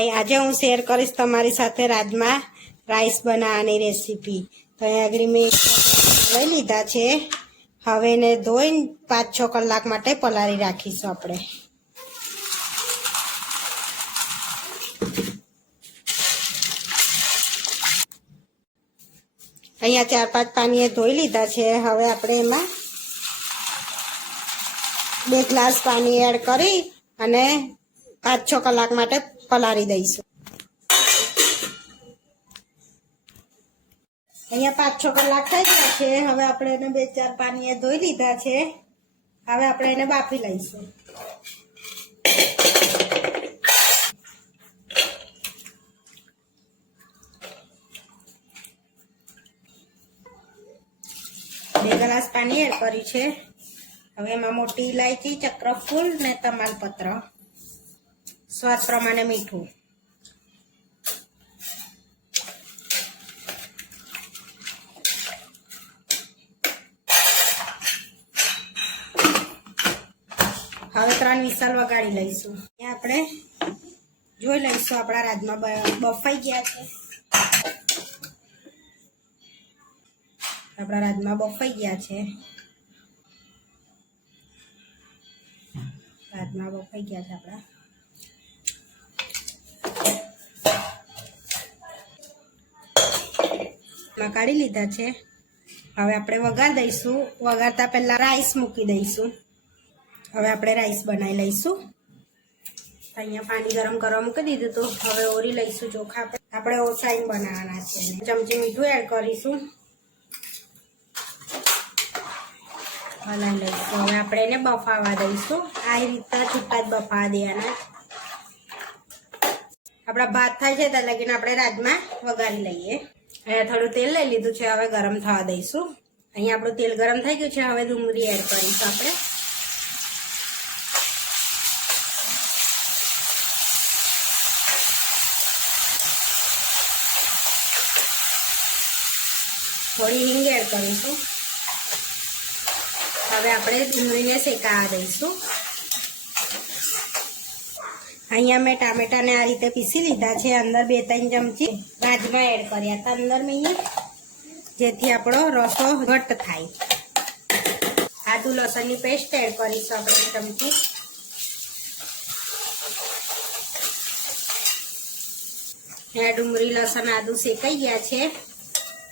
હાય આજે હું શેર કરીશ તમારી સાથે રાજમા રાઈસ બનાવવાની રેસીપી તો અહીં આગળ મેં લઈ લીધા છે. હવે એને ધોઈને પાંચ છ કલાક માટે પલાળી રાખીશું આપણે. અહીંયા ચાર પાંચ પાણીએ ધોઈ લીધા છે. હવે આપણે એમાં બે ગ્લાસ પાણી એડ કરી અને પાંચ છ કલાક માટે પલાળી દઈશું. અહીંયા પાંચ છ કલાક થઈ ગયા છે. હવે આપણે એને બે ચાર પાણીએ ધોઈ લીધા છે. હવે આપણે એને બાફી લઈશું. બે ગ્લાસ પાણી એડ કર્યું છે. હવે એમાં મોટી ઇલાયચી ચક્રફૂલ ને તમાલપત્ર. સ્વાદ પ્રમાણે મીઠું. હવે ત્રણ વિસલ વગાડી લઈશું. આપણે જોઈ લઈશું આપણા રાજમા બફાઈ ગયા છે. આપણા રાજમા બફાઈ ગયા છે. રાજમા બફાઈ ગયા છે આપણા. માં કાઢી લીધા છે. હવે આપણે વઘાર દઈશું. વઘારતા પહેલા રાઈસ મૂકી દઈશું. હવે આપણે રાઈસ બનાવી લઈશું. અહીંયા પાણી ગરમ કરવા મૂકી દીધું હતું. હવે ઓરી લઈશું ચોખા આપણે. ઓસાઈન બનાવવાના છે ચમચી મીઠું એડ કરીશું. હલાવી લઈશું. હવે આપણે એને બફાવા દઈશું. આ રીતના છૂટા જ બફાવા દેવાના. આપણા ભાત થાય છે ત્યાં લગીને આપણે રાજમાં વઘારી લઈએ. અહીંયા થોડું તેલ લઈ લીધું છે, હવે ગરમ થવા દઈશું. અહીંયા આપણું તેલ ગરમ થઈ ગયું છે, હવે ડુંગળી એડ કરીશું આપણે. થોડી હિંગ એડ કરીશું. હવે આપણે ડુંગળીને શેકાવા દઈશું. અહીંયા મેં ટામેટાને આ રીતે પીસી લીધા છે. અંદર બે ત્રણ ચમચી રાજમા એડ કર્યા હતા. અંદર મેં જેથી આપણો રસો ઘટ થાય. આદુ લસણની પેસ્ટ એડ કરીશું આપણે ચમચી. અહીંયા ડુંગળી લસણ આદુ શેકાઈ ગયા છે.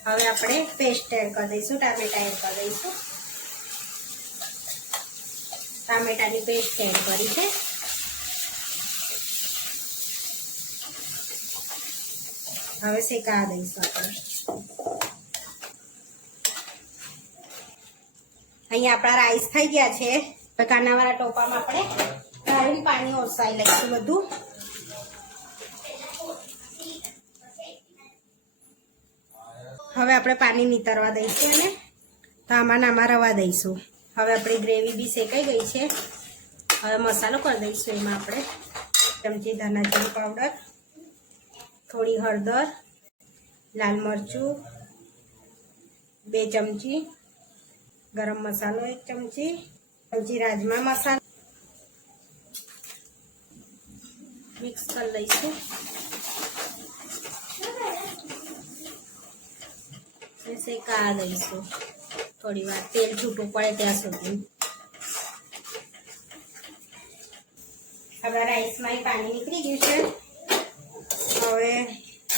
હવે આપણે પેસ્ટ એડ કરી દઈશું, ટામેટા એડ કરી દઈશું. ટામેટાની પેસ્ટ એડ કરી છે. હવે શેકા દઈશું આપણે અહીંયા આપણા રાઈસ થઈ ગયા છે કાનાવાળા ટોપામાં આપણે કાઢીને પાણી ઓસાઈ લઈશું બધું હવે આપણે પાણી નીતરવા દઈશું અને તો આમાં નામાં રવા દઈશું હવે આપણી ગ્રેવી બી શેકાઈ ગઈ છે હવે મસાલો કરી દઈશું એમાં આપણે ચમચી ધાના જીરું પાવડર થોડી હળદર, લાલ મરચું, બે ચમચી, ગરમ મસાલો એક ચમચી ચમચી રાજમા મસાલો. મિક્સ કરી લઈશું. શેકા દઈશું. થોડી વાર તેલ છૂટું પડે ત્યાં સુધી. આપણા રાઈસમાં પાણી નીકળી ગયું છે. હવે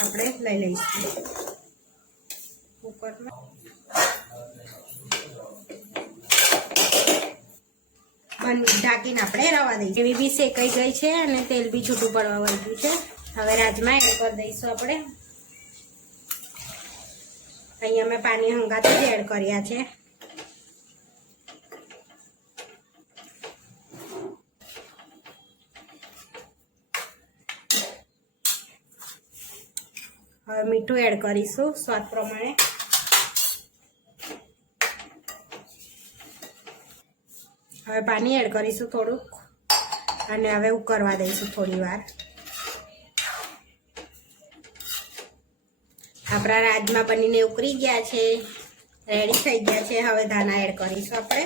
આપણે લઈ લઈશું. કુકરમાં. બંધ ઢાંકીને આપણે રવા દઈશું. એવી બી શેકાઈ ગઈ છે અને તેલ બી છૂટું પડવા વાગ્યું છે. હવે રાજમા એડ કરી દઈશું આપણે. અહીંયા મેં પાણી હંગાથી જ એડ કર્યા છે. હવે મીઠું એડ કરીશું, સ્વાદ પ્રમાણે. હવે પાણી એડ કરીશું થોડુંક, અને હવે ઉકળવા દઈશું થોડી વાર. આપણા રાજમાં બનીને ઉકળી ગયા છે રેડી થઈ ગયા છે, હવે ધાણા એડ કરીશું આપણે.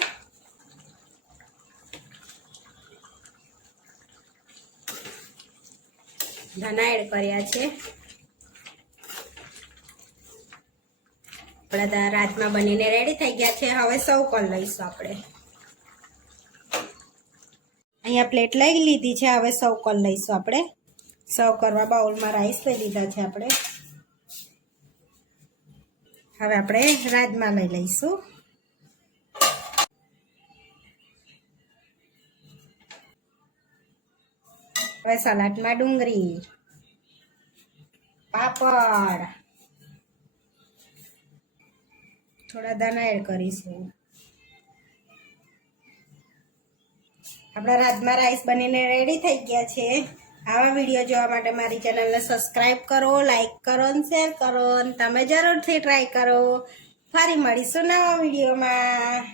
ધાણા એડ કર્યા છે. આપણા દા- બનીને રેડી થઈ ગયા છે. હવે સૌ કોલ લઈશું આપણે. અહીંયા પ્લેટ લઈ લીધી છે. હવે સૌ કોલ લઈશું આપણે. સર્વ કરવા બાઉલમાં રાઈસ લઈ લીધા છે આપણે. હવે આપણે રાજમા લઈ લઈશું. હવે સલાડમાં ડુંગળી, પાપડ. થોડા દાણા એડ કરીશું. આપણા રાજમા રાઈસ બનીને રેડી થઈ ગયા છે. આવા વીડિયો જોવા માટે મારી ચેનલને સબસ્ક્રાઈબ કરો લાઈક કરો અને શેર કરો અને તમે જરૂરથી ટ્રાય કરો. ફરી મળીશું નવા વિડીયોમાં